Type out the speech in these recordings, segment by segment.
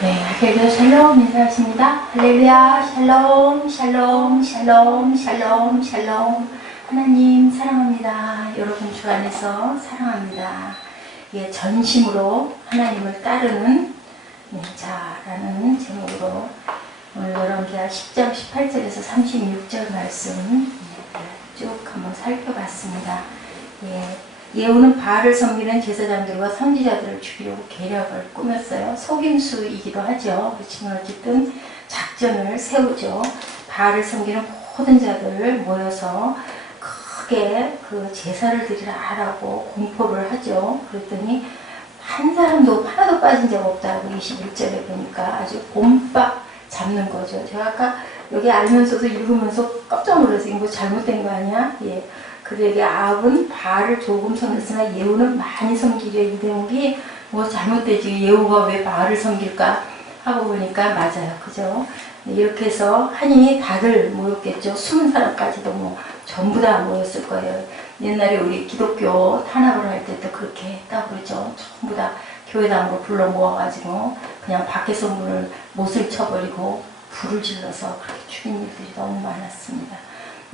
네, 할렐루야 샬롬 인사하십니다. 할렐루야 샬롬 샬롬 샬롬 샬롬 샬롬. 하나님 사랑합니다. 여러분 주 안에서 사랑합니다. 예, 전심으로 하나님을 따르는 자라는 제목으로 오늘 열왕기하 10장 18절에서 36절 말씀 쭉 한번 살펴봤습니다. 예후는 바알을 섬기는 제사장들과 선지자들을 죽이려고 계략을 꾸몄어요. 속임수이기도 하죠. 그렇지만 어쨌든 작전을 세우죠. 바알을 섬기는 모든 자들 모여서 크게 그 제사를 드리라 하라고 공포를 하죠. 그랬더니 한 사람도 하나도 빠진 적 없다고 21절에 보니까 아주 곰박 잡는 거죠. 제가 아까 여기 알면서도 읽으면서 깜짝 놀랐어요. 이거 잘못된 거 아니야? 예. 그에게 아합은 바알을 조금 섬겼으나 예후는 많이 섬기려 이 대목이 뭐 잘못되지. 예후가 왜 바알을 섬길까 하고 보니까 맞아요. 그죠? 이렇게 해서 하니 다들 모였겠죠. 20사람까지도 뭐 전부 다 모였을 거예요. 옛날에 우리 기독교 탄압을 할 때도 그렇게 했다고 그러죠. 전부 다 교회당으로 불러 모아가지고 그냥 밖에서 못을 쳐버리고 불을 질러서 그렇게 죽인 일들이 너무 많았습니다.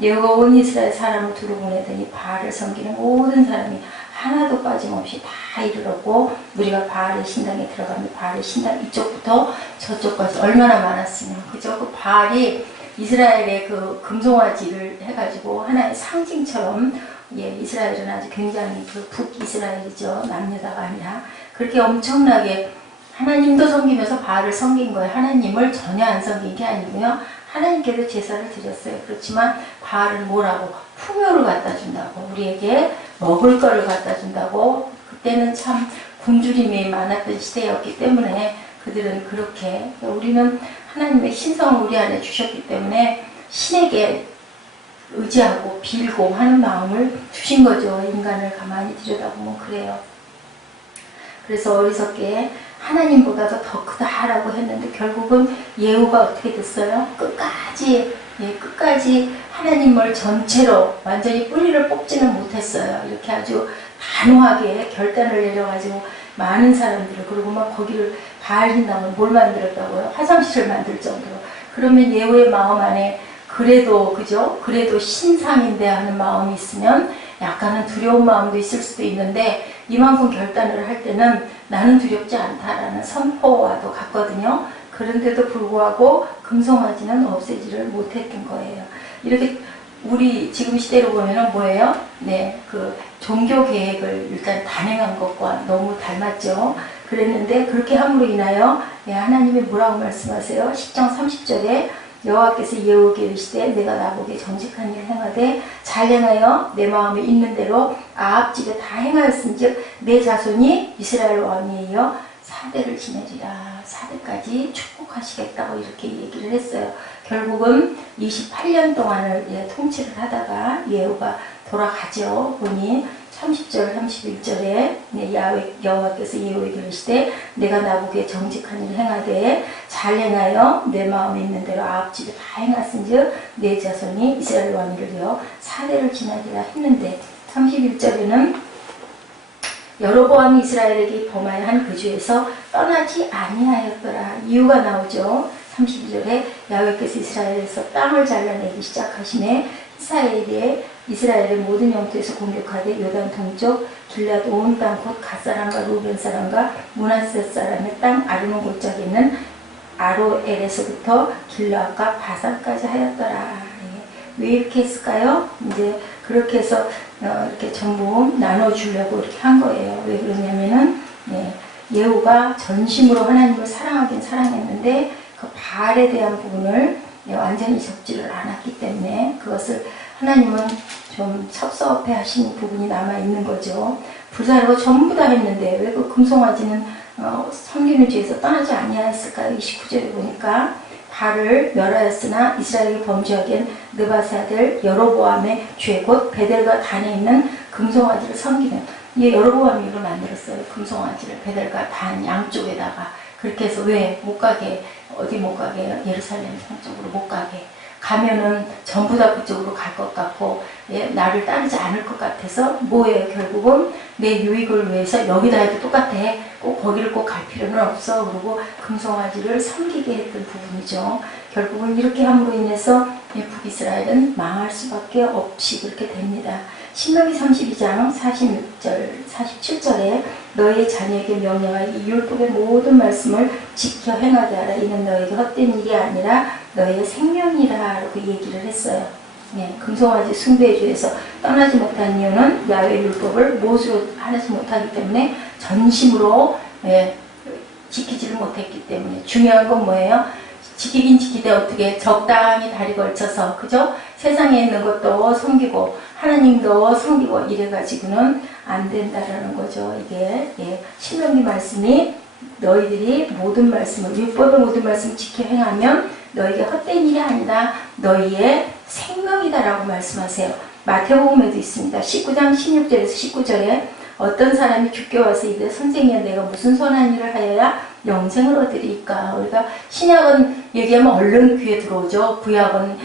예후가 온 이스라엘 사람을 두루 보내더니 바알을 섬기는 모든 사람이 하나도 빠짐없이 다 이르렀고, 우리가 바알의 신당에 들어가면 바알의 신당 이쪽부터 저쪽까지 얼마나 많았으면, 그죠? 그 바알이 이스라엘의 그 금송아지를 해가지고 하나의 상징처럼, 이스라엘은 아주 굉장히 그 북이스라엘이죠. 남유다가 아니라 그렇게 엄청나게 하나님도 섬기면서 바알을 섬긴 거예요. 하나님을 전혀 안 섬긴 게 아니고요. 하나님께서 제사를 드렸어요. 그렇지만 바알은 뭐라고? 풍요를 갖다 준다고. 우리에게 먹을 거를 갖다 준다고. 그때는 참 굶주림이 많았던 시대였기 때문에 그들은 그렇게, 우리는 하나님의 신성을 우리 안에 주셨기 때문에 신에게 의지하고 빌고 하는 마음을 주신 거죠. 인간을 가만히 들여다보면 그래요. 그래서 어리석게 하나님보다도 더 크다라고 했는데 결국은 예후가 어떻게 됐어요? 끝까지 하나님을 전체로 완전히 뿌리를 뽑지는 못했어요. 이렇게 아주 단호하게 결단을 내려가지고 많은 사람들을, 그리고 막 거기를 바알린다고 뭘 만들었다고요? 화장실을 만들 정도로. 그러면 예후의 마음 안에 그래도 신상인데 하는 마음이 있으면 약간은 두려운 마음도 있을 수도 있는데, 이만큼 결단을 할 때는 나는 두렵지 않다라는 선포와도 같거든요. 그런데도 불구하고 금송아지는 없애지를 못했던 거예요. 이렇게 우리 지금 시대로 보면은 뭐예요? 그 종교 계획을 일단 단행한 것과 너무 닮았죠. 그랬는데 그렇게 함으로 인하여 하나님이 뭐라고 말씀하세요? 10장 30절에 여호와께서 예후에게 이르시되 내가 나보기 정직한 일을 행하되 잘 행하여 내 마음에 있는 대로 아합 집에 다 행하였은즉 내 자손이 이스라엘 왕위에 이어 4대를 지내리라. 4대까지 축복하시겠다고 이렇게 얘기를 했어요. 결국은 28년 동안을 통치를 하다가 예후가 돌아가죠. 보니 30절 31절에 여호와께서 예후에게 이르시되 내가 나보기에 정직한 일을 행하되 잘 행하여 내 마음에 있는 대로 아합 집에 다 행했은즉 내 자손이 이스라엘 왕위를 이어 4대를 지나리라 했는데, 31절에는 여로보암이 이스라엘에게 범하여 한 그 죄에서 떠나지 아니하였더라. 이유가 나오죠. 32절에 야훼께서 이스라엘에서 땅을 잘라내기 시작하시매 이스라엘의 모든 영토에서 공격하되 요단 동쪽 길앗 온 땅 곧 갓사람과 루벤 사람과 므낫세 사람의 땅 아르논 골짜기에 있는 아로엘에서부터 길앗과 바산까지 하였더라. 왜 이렇게 했을까요? 이제 그렇게 해서 이렇게 전부 나눠주려고 이렇게 한 거예요. 왜 그러냐면은 예후가 전심으로 하나님을 사랑하긴 사랑했는데 그 바알에 대한 부분을 완전히 접지를 않았기 때문에 그것을 하나님은 좀 섭섭해 하시는 부분이 남아있는 거죠. 불사르고 전부 다 했는데 왜 그 금송아지는 섬기는 죄에서 떠나지 아니하였을까요? 29절에 보니까 바알을 멸하였으나 이스라엘이 범죄하기엔 느바세 아들 여로보암의 죄 곧 베델과 단에 있는 금송아지를 섬기는, 여로보암이 이걸 만들었어요. 금송아지를 베델과 단 양쪽에다가 그렇게 해서 왜 못 가게, 어디 못 가게, 예루살렘 성 쪽으로 못 가게 가면은 전부 다 그쪽으로 갈 것 같고, 예, 나를 따르지 않을 것 같아서 뭐예요? 결국은 내 유익을 위해서 여기다 해도 똑같아. 꼭 거기를 꼭 갈 필요는 없어. 그리고 금송아지를 섬기게 했던 부분이죠. 결국은 이렇게 함으로 인해서 북이스라엘은 망할 수밖에 없이 그렇게 됩니다. 신명기 32장 46절, 47절에 너희의 자녀에게 명령하여 이 율법의 모든 말씀을 지켜 행하게 하라. 이는 너희에게 헛된 일이 아니라 너희의 생명이라 라고 얘기를 했어요. 네, 금송아지 숭배의 죄에서 떠나지 못한 이유는 야훼 율법을 못으로 하지 못하기 때문에 전심으로 지키지를 못했기 때문에. 중요한 건 뭐예요? 지키긴 지키되 어떻게 적당히 다리 걸쳐서, 그죠? 세상에 있는 것도 섬기고 하나님도 섬기고 이래가지고는 안 된다라는 거죠. 이게 신명기 말씀이 너희들이 모든 말씀을, 율법의 모든 말씀을 지켜 행하면 너희에게 헛된 일이 아니다. 너희의 생명이다라고 말씀하세요. 마태복음에도 있습니다. 19장 16절에서 19절에 어떤 사람이 죽게 와서 이르되 선생이여 내가 무슨 선한 일을 하여야 영생을 얻으리까. 우리가 신약은 얘기하면 얼른 귀에 들어오죠. 구약은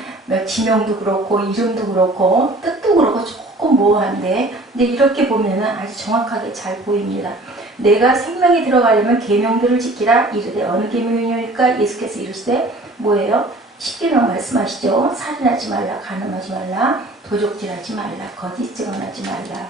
지명도 그렇고 이름도 그렇고 뜻도 그렇고 조금 모호한데, 근데 이렇게 보면은 아주 정확하게 잘 보입니다. 내가 생명이 들어가려면 계명들을 지키라. 이르되 어느 계명이니까? 예수께서 이르시되 뭐예요? 10계명 말씀하시죠. 살인하지 말라, 간음하지 말라, 도적질하지 말라, 거짓 증언하지 말라.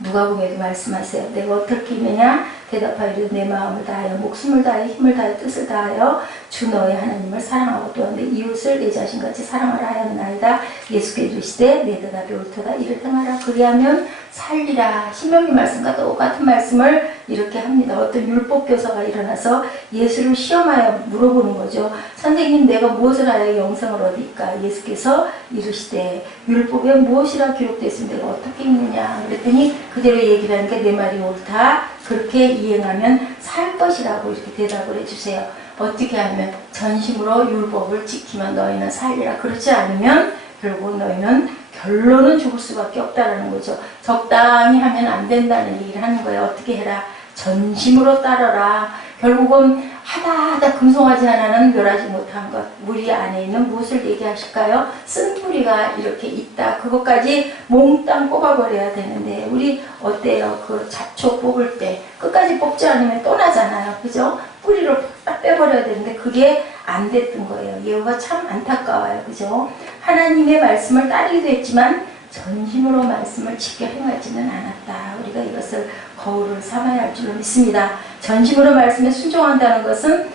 누가복음에도 말씀하세요. 내가 어떻게 이느냐? 대답하기를 내 마음을 다하여 목숨을 다하여 힘을 다하여 뜻을 다하여 주 너의 하나님을 사랑하고 또한 내 이웃을 내 자신같이 사랑하라 하였나이다. 예수께서 이르시되 내 대답이 옳도다. 이를 행하라. 그리하면 살리라. 신명기 말씀과 똑같은 말씀을 이렇게 합니다. 어떤 율법 교사가 일어나서 예수를 시험하여 물어보는 거죠. 선생님 내가 무엇을 하여 영생을 얻을까? 예수께서 이르시되 율법에 무엇이라 기록되어 있으면 내가 어떻게 읽느냐? 그랬더니 그대로 얘기를 하니까 내 말이 옳다. 그렇게 이행하면 살 것이라고 이렇게 대답을 해주세요. 어떻게 하면? 전심으로 율법을 지키면 너희는 살리라. 그렇지 않으면 결국 너희는 결론은 죽을 수밖에 없다라는 거죠. 적당히 하면 안 된다는 얘기를 하는 거예요. 어떻게 해라? 전심으로 따르라. 결국은 하다 금송아지 하나는 멸하지 못한 것, 무리 안에 있는 무엇을 얘기하실까요? 쓴뿌리가 이렇게 있다. 그것까지 몽땅 뽑아버려야 되는데 우리 어때요? 그 잡초 뽑을 때 끝까지 뽑지 않으면 또 나잖아요. 그죠? 뿌리를 딱 빼버려야 되는데 그게 안 됐던 거예요. 예후가 참 안타까워요. 그죠? 하나님의 말씀을 따르기도 했지만 전심으로 말씀을 지켜 행하지는 않았다. 우리가 이것을 거울을 삼아야 할 줄로 믿습니다. 전심으로 말씀에 순종한다는 것은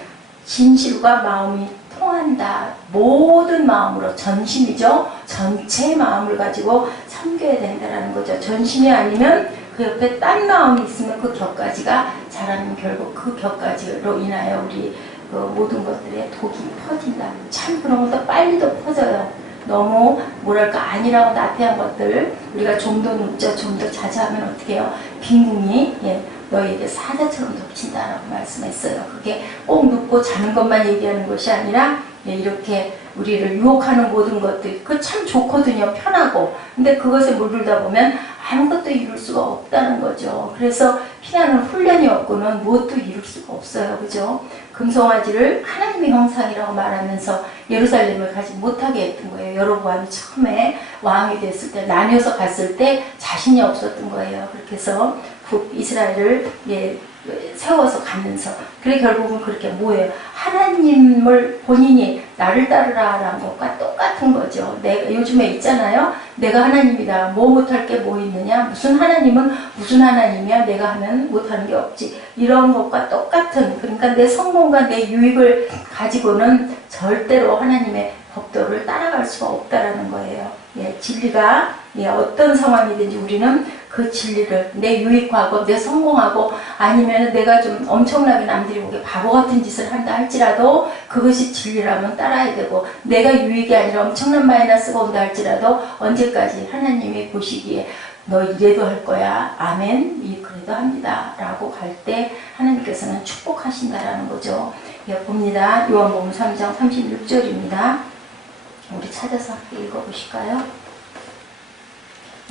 진실과 마음이 통한다. 모든 마음으로, 전심이죠. 전체 마음을 가지고 섬겨야 된다는 거죠. 전심이 아니면 그 옆에 딴 마음이 있으면 그 격가지가 자라면 결국 그 격가지로 인하여 우리 그 모든 것들에 독이 퍼진다. 참 그런 것도 빨리도 퍼져요. 너무 뭐랄까 아니라고 나태한 것들 우리가 좀 더 눕자, 좀 더 자자하면 어떻게 해요? 빈궁이 너희에게 사자처럼 덮친다라고 말씀했어요. 그게 꼭 눕고 자는 것만 얘기하는 것이 아니라 이렇게 우리를 유혹하는 모든 것들 그 참 좋거든요. 편하고. 근데 그것에 물들다 보면 아무것도 이룰 수가 없다는 거죠. 그래서 피나는 훈련이 없고는 무엇도 이룰 수가 없어요. 그죠? 금송아지를 하나님의 형상이라고 말하면서 예루살렘을 가지 못하게 했던 거예요. 여로보암이 처음에 왕이 됐을 때 나뉘어서 갔을 때 자신이 없었던 거예요. 그렇게 해서 북이스라엘을 세워서 가면서 그래 결국은 그렇게 뭐예요? 하나님을 본인이 나를 따르라라는 것과 똑같은 거죠. 내가 요즘에 있잖아요. 내가 하나님이다. 뭐 못할 게 뭐 있느냐? 무슨 하나님은 무슨 하나님이야? 내가 하면 못하는 게 없지. 이런 것과 똑같은, 그러니까 내 성공과 내 유익을 가지고는 절대로 하나님의 법도를 따라갈 수가 없다라는 거예요. 진리가 어떤 상황이든지 우리는 그 진리를 내 유익하고 내 성공하고 아니면 내가 좀 엄청나게 남들이 보기에 바보 같은 짓을 한다 할지라도 그것이 진리라면 따라야 되고 내가 유익이 아니라 엄청난 마이너스가 온다 할지라도 언제까지 하나님이 보시기에 너 이래도 할 거야. 아멘. 그래도 합니다. 라고 갈 때 하나님께서는 축복하신다라는 거죠. 봅니다. 요한복음 3장 36절입니다. 우리 찾아서 함께 읽어보실까요?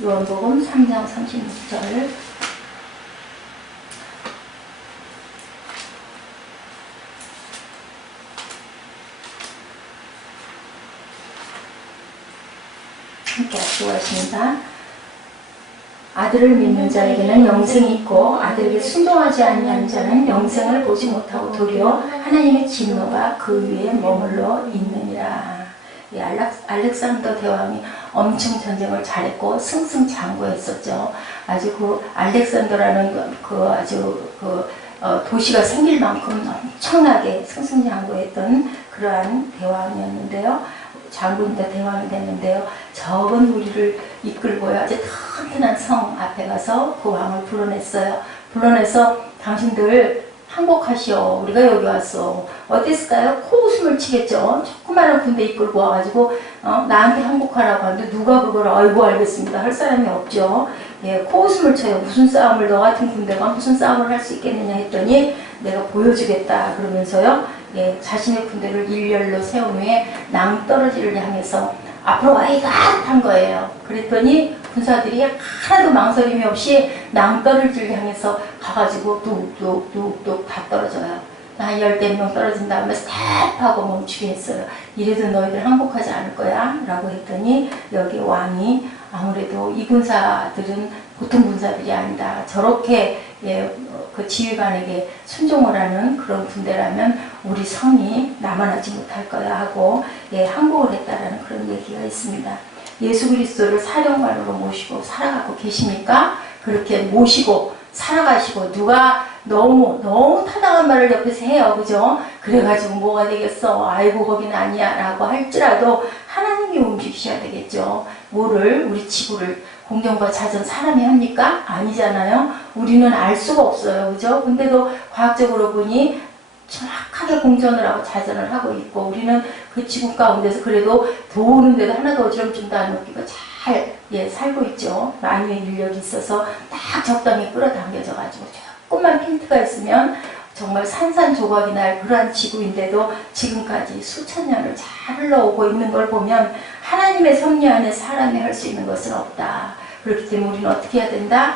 요한복음 3장 36절. 함께 하시고 하십니다. 아들을 믿는 자에게는 영생이 있고 아들에게 순종하지 아니하는 자는 영생을 보지 못하고 도리어 하나님의 진노가 그 위에 머물러 있느니라. 이 알렉산더 대왕이 엄청 전쟁을 잘했고 승승장구했었죠. 아주 그 알렉산더라는 도시가 생길 만큼 엄청나게 승승장구했던 그러한 대왕이었는데요. 장군인데 대왕이 됐는데요. 적은 무리를 이끌고요. 아주 튼튼한 성 앞에 가서 그 왕을 불러냈어요. 불러내서 당신들 항복하시오. 우리가 여기 왔어. 어땠을까요? 코웃음을 치겠죠. 조그마한 군대 이끌고 와가지고 나한테 항복하라고 하는데 누가 그걸 아이고 알겠습니다 할 사람이 없죠. 예, 코웃음을 쳐요. 무슨 싸움을 너 같은 군대가 무슨 싸움을 할 수 있겠느냐 했더니 내가 보여주겠다 그러면서요. 예, 자신의 군대를 일렬로 세운 후에 낭떠러지를 향해서 앞으로 와이가 한 거예요. 그랬더니 군사들이 하나도 망설임이 없이 낭떠러지를 향해서 가가지고 뚝뚝뚝뚝 다 떨어져요. 한 10명 떨어진 다음에 스탑하고 멈추게 했어요. 이래도 너희들 항복하지 않을 거야 라고 했더니 여기 왕이 아무래도 이 군사들은 보통 군사들이 아니다. 저렇게 그 지휘관에게 순종을 하는 그런 군대라면 우리 성이 남아나지 못할 거야 하고 항복을 했다라는 그런 얘기가 있습니다. 예수 그리스도를 사령관으로 모시고 살아가고 계십니까? 그렇게 모시고 살아가시고 누가 너무 타당한 말을 옆에서 해요. 그죠? 그래가지고 뭐가 되겠어. 아이고 거기는 아니야 라고 할지라도 하나님이 움직이셔야 되겠죠. 뭐를 우리 지구를 공정과 자전 사람이 합니까? 아니잖아요. 우리는 알 수가 없어요. 그죠? 근데도 과학적으로 보니 정확하게 공전을 하고 자전을 하고 있고 우리는 그 지구 가운데서 그래도 도우는데도 하나도 어지럼증도 안 느끼고 잘 살고 있죠. 만유의 인력이 있어서 딱 적당히 끌어당겨져 가지고 조금만 핀트가 있으면 정말 산산조각이 날 그러한 지구인데도 지금까지 수천 년을 잘 흘러오고 있는 걸 보면 하나님의 섭리 안에 사람이 할 수 있는 것은 없다. 그렇기 때문에 우리는 어떻게 해야 된다?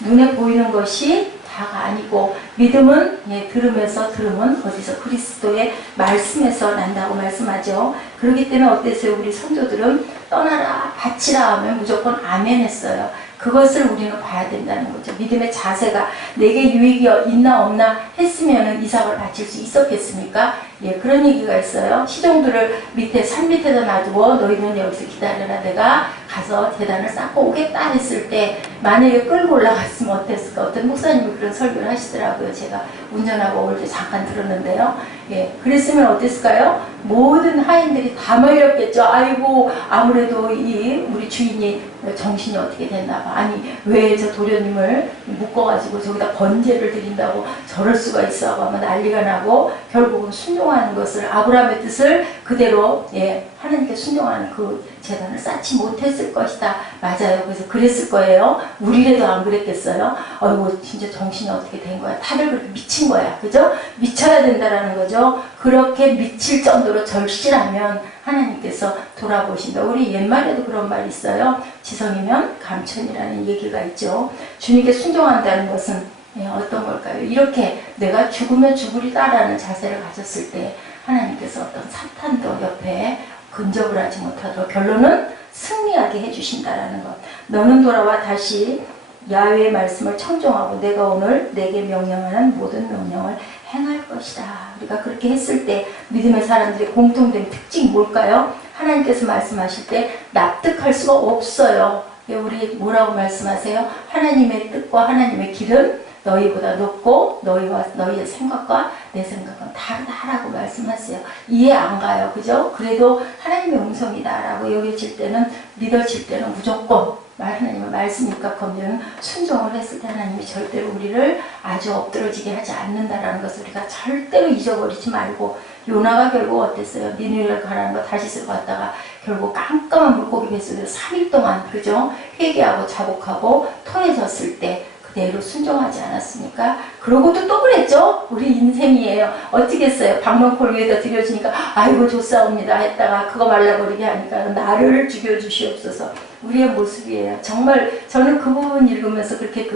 눈에 보이는 것이 다가 아니고 믿음은 들으면 어디서 그리스도의 말씀에서 난다고 말씀하죠. 그렇기 때문에 어땠어요? 우리 성도들은 떠나라 바치라 하면 무조건 아멘 했어요. 그것을 우리는 봐야 된다는 거죠. 믿음의 자세가 내게 유익이 있나 없나 했으면 이삭을 바칠 수 있었겠습니까? 그런 얘기가 있어요. 시종들을 산 밑에서 놔두고 너희는 여기서 기다려라. 내가 가서 제단을 쌓고 오겠다 했을 때 만약에 끌고 올라갔으면 어땠을까? 어떤 목사님이 그런 설교를 하시더라고요. 제가 운전하고 올 때 잠깐 들었는데요. 그랬으면 어땠을까요? 모든 하인들이 다 몰렸겠죠. 아이고 아무래도 우리 주인이 정신이 어떻게 됐나 봐. 아니 왜 저 도련님을 묶어가지고 저기다 번제를 드린다고 저럴 수가 있어 하고 아마 난리가 나고 결국은 순종하는 것을 아브라함의 뜻을 그대로 하나님께 순종하는 그 제단을 쌓지 못했을 것이다. 맞아요. 그래서 그랬을 거예요. 우리라도 안 그랬겠어요? 아이고 진짜 정신이 어떻게 된 거야. 다들 그렇게 미친 거야. 그죠? 미쳐야 된다라는 거죠. 그렇게 미칠 정도로 절실하면 하나님께서 돌아보신다. 우리 옛말에도 그런 말이 있어요. 지성이면 감천이라는 얘기가 있죠. 주님께 순종한다는 것은 어떤 걸까요? 이렇게 내가 죽으면 죽으리다라는 자세를 가졌을 때 하나님께서 어떤 사탄도 옆에 근접을 하지 못하도록 결론은 승리하게 해주신다라는 것. 너는 돌아와 다시 야훼의 말씀을 청종하고 내가 오늘 내게 명령하는 모든 명령을 행할 것이다. 우리가 그렇게 했을 때 믿음의 사람들의 공통된 특징이 뭘까요? 하나님께서 말씀하실 때 납득할 수가 없어요. 우리 뭐라고 말씀하세요? 하나님의 뜻과 하나님의 길은 너희보다 높고 너희의 생각과 내 생각은 다르다라고 말씀하세요. 이해 안 가요. 그죠? 그래도 하나님의 음성이다라고 여겨질 때는 믿어질 때는 무조건 하나님의 말씀 입각하면 순종을 했을 때 하나님이 절대로 우리를 아주 엎드러지게 하지 않는다라는 것을 우리가 절대로 잊어버리지 말고 요나가 결국 어땠어요? 니느웨를 가라는 거 다시스로 갔다가 결국 깜깜한 물고기 뱃속에서 3일 동안 그죠? 회개하고 자복하고 토해졌을 때 그대로 순종하지 않았습니까? 그러고도 또 그랬죠? 우리 인생이에요. 어떻게 했어요? 박명콜 위에다 드려주니까 아이고 좋사옵니다 했다가 그거 말라버리게 하니까 나를 죽여주시옵소서. 우리의 모습이에요. 정말 저는 그 부분 읽으면서 그렇게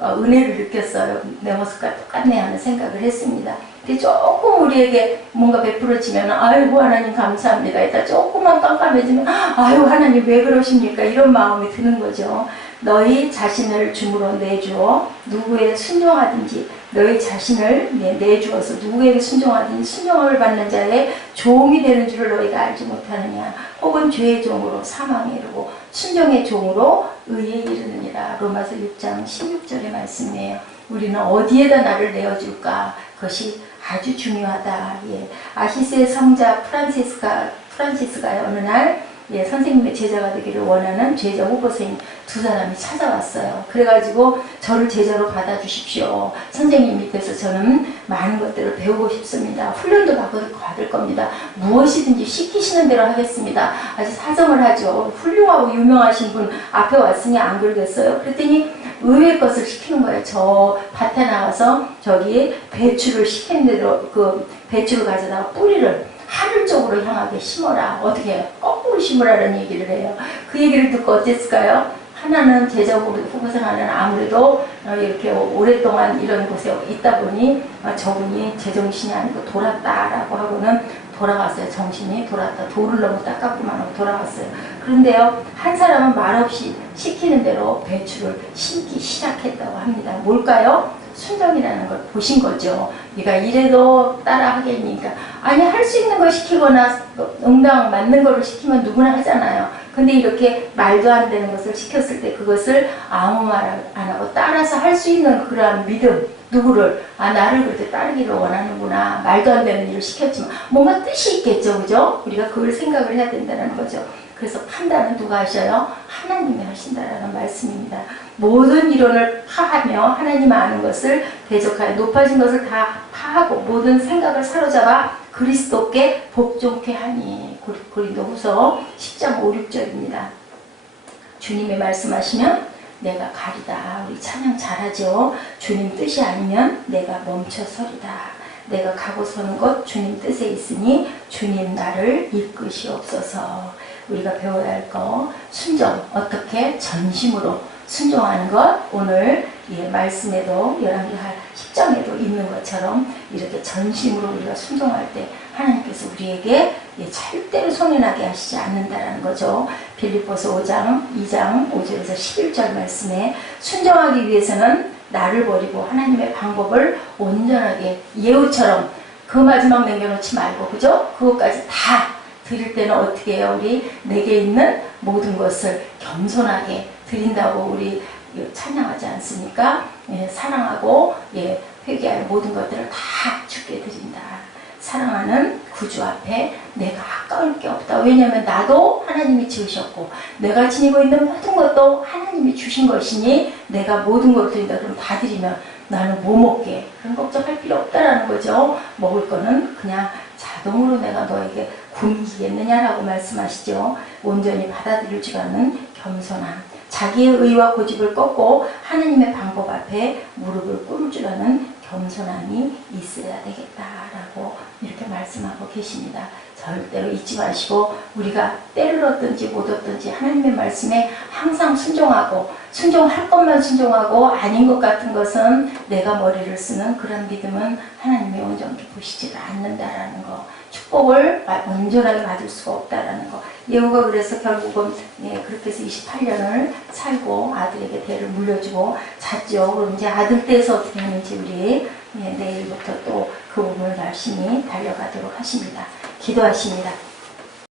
은혜를 느꼈어요. 내 모습과 똑같네 하는 생각을 했습니다. 근데 조금 우리에게 뭔가 베풀어지면 아이고 하나님 감사합니다. 이따 조금만 깜깜해지면 아이고 하나님 왜 그러십니까? 이런 마음이 드는 거죠. 너희 자신을 주므로 내주어 누구에 순종하든지 너희 자신을 내주어서 누구에게 순종하든지 순종을 받는 자의 종이 되는 줄을 너희가 알지 못하느냐. 혹은 죄의 종으로 사망에 이르고 순종의 종으로 의에 이르느니라. 로마서 6장 16절의 말씀이에요. 우리는 어디에다 나를 내어줄까? 그것이 아주 중요하다. 예. 아시스의 성자 프란시스가의 어느 날 선생님의 제자가 되기를 원하는 제자 후보생이 두 사람이 찾아왔어요. 그래가지고 저를 제자로 받아주십시오. 선생님 밑에서 저는 많은 것들을 배우고 싶습니다. 훈련도 받을 겁니다. 무엇이든지 시키시는 대로 하겠습니다. 아주 사정을 하죠. 훌륭하고 유명하신 분 앞에 왔으니 안 그러겠어요? 그랬더니 의외의 것을 시키는 거예요. 저 밭에 나가서 저기 배추를 시키는 대로 그 배추를 가져다가 뿌리를 하늘 쪽으로 향하게 심어라. 어떻게 해요? 거꾸로 심으라는 얘기를 해요. 그 얘기를 듣고 어땠을까요? 하나는 제자 후보생 하나는 아무래도 이렇게 오랫동안 이런 곳에 있다 보니 저분이 제정신이 아니고 돌았다라고 하고는 돌아갔어요. 정신이 돌았다. 돌을 너무 닦았구만 하고 돌아갔어요. 그런데요, 한 사람은 말없이 시키는 대로 배추를 심기 시작했다고 합니다. 뭘까요? 순종이라는 걸 보신 거죠. 네가 이래도 따라 하겠니까. 아니, 할 수 있는 거 시키거나 응당 맞는 거를 시키면 누구나 하잖아요. 근데 이렇게 말도 안 되는 것을 시켰을 때 그것을 아무 말 안 하고 따라서 할 수 있는 그러한 믿음. 누구를? 나를 그렇게 따르기를 원하는구나. 말도 안 되는 일을 시켰지만 뭔가 뜻이 있겠죠. 그죠? 우리가 그걸 생각을 해야 된다는 거죠. 그래서 판단은 누가 하셔요? 하나님이 하신다라는 말씀입니다. 모든 이론을 파하며 하나님 아는 것을 대적하여 높아진 것을 다 파하고 모든 생각을 사로잡아 그리스도께 복종케 하니. 고린도후서 10장 5, 6절입니다. 주님의 말씀하시면 내가 가리다. 우리 찬양 잘하죠. 주님 뜻이 아니면 내가 멈춰서리다. 내가 가고 서는 것 주님 뜻에 있으니 주님 나를 이끄시옵소서. 우리가 배워야 할 거 순종. 어떻게? 전심으로 순종하는 것. 오늘 말씀에도 열왕기하 10장에도 있는 것처럼 이렇게 전심으로 우리가 순종할 때 하나님께서 우리에게 절대로 손해나게 하시지 않는다라는 거죠. 빌립보서 5장 2장 5절에서 11절 말씀에 순종하기 위해서는 나를 버리고 하나님의 방법을 온전하게 예후처럼 그 마지막 남겨놓지 말고, 그죠? 그것까지 다 드릴 때는 어떻게 해요? 우리 내게 있는 모든 것을 겸손하게 드린다고 우리 찬양하지 않습니까? 사랑하고 회개할 모든 것들을 다 주께 드린다. 사랑하는 구주 앞에 내가 아까울 게 없다. 왜냐하면 나도 하나님이 지으셨고 내가 지니고 있는 모든 것도 하나님이 주신 것이니 내가 모든 걸 드린다. 그럼 다 드리면 나는 뭐 먹게? 그런 걱정할 필요 없다라는 거죠. 먹을 거는 그냥 자동으로 내가 너에게 굶기겠느냐라고 말씀하시죠. 온전히 받아들일 줄 아는 겸손함. 자기의 의와 고집을 꺾고 하나님의 방법 앞에 무릎을 꿇을 줄 아는 겸손함이 있어야 되겠다라고 이렇게 말씀하고 계십니다. 절대로 잊지 마시고 우리가 때를 얻든지 못 얻든지 하나님의 말씀에 항상 순종하고 순종할 것만 순종하고 아닌 것 같은 것은 내가 머리를 쓰는 그런 믿음은 하나님이 온전히 보시지를 않는다라는 거. 축복을 온전하게 받을 수가 없다라는 거. 예후가 그래서 결국은 그렇게 해서 28년을 살고 아들에게 대를 물려주고 잤죠. 그럼 이제 아들 떼서 어떻게 하는지 우리 내일부터 또 그 부분을 열심히 달려가도록 하십니다. 기도하십니다.